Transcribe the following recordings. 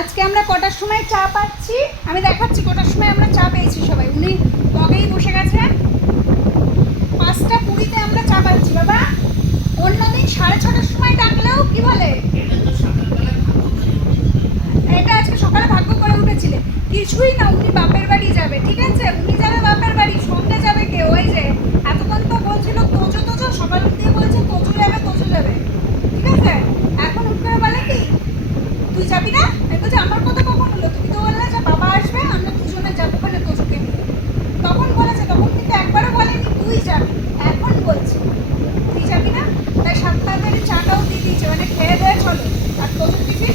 আজকে আমরা কটার সময় চা পাচ্ছি আমি দেখাচ্ছি কটার সময় আমরা চা পেয়েছি সবাই। উনি মগেই বসে গেছেন। 5:20-তে আমরা চা পাচ্ছি বাবা। অন্যদিন 6:30টার সময় ডাকলেও কি বলে এটা আজকে সকালে ভাগ্য করে উঠেছিলে। কিছুই না, উনি বাপের বাড়ি যাবে, ঠিক আছে? উনি যাবে বাপের বাড়ি, সঙ্গে যাবে কে? ওই যে এতক্ষণ তো বলছিল তোজো তোজো, সকাল দিয়ে বলছে তোজো যাবে তোজো যাবে, ঠিক আছে? এখন উঠ করে বলে কি তুই যাবি না? আমি বলছি আমার কথা কখন হলো? তুমি তো বললে যে বাবা আসবে আমরা দুজনে যাবো ওখানে তোজোকে নিয়ে। তখন বলেছে, তখন কিন্তু একবারও বলেনি তুই যাবি, এখন বলছে তুই যাবি না। তাই 7 তাড়াতাড়ি চাটাও দিয়ে দিয়েছে, মানে খেয়ে দেয়ে চলো। আর তোজোর টিফিন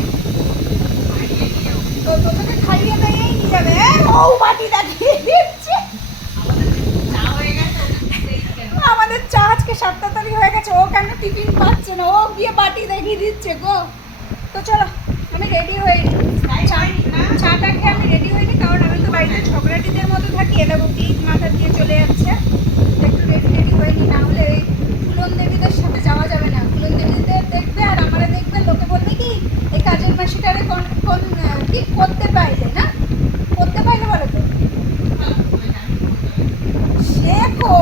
তো তোজোকে খাইয়ে দিয়েই নিয়ে যাবে। ও বাটি দেখিয়ে দিচ্ছে। আমাদের চা আজকে 7 তাড়াতাড়ি হয়ে গেছে, ও কেন টিফিন পাচ্ছে না? ও গিয়ে বাটি দেখিয়ে দিচ্ছে গো। তো চলো আমি রেডি হয়ে চাটা খেয়ে আমি রেডি হইনি, কারণ আমি তো বাড়িতে ঝগড়াটিদের মতো থাকি। এটা পিঠ মাথা দিয়ে চলে যাচ্ছে, একটু রেডি হয়নি, না হলে এই ফুলন দেবীদের সাথে যাওয়া যাবে না। ফুলন দেবীদের দেখবে আর আমারে দেখবে, লোকে বলবে কি এই কাজের মাসিটারে কোন কি করতে পাইলে না, করতে পাইলে বলো তো শেখো।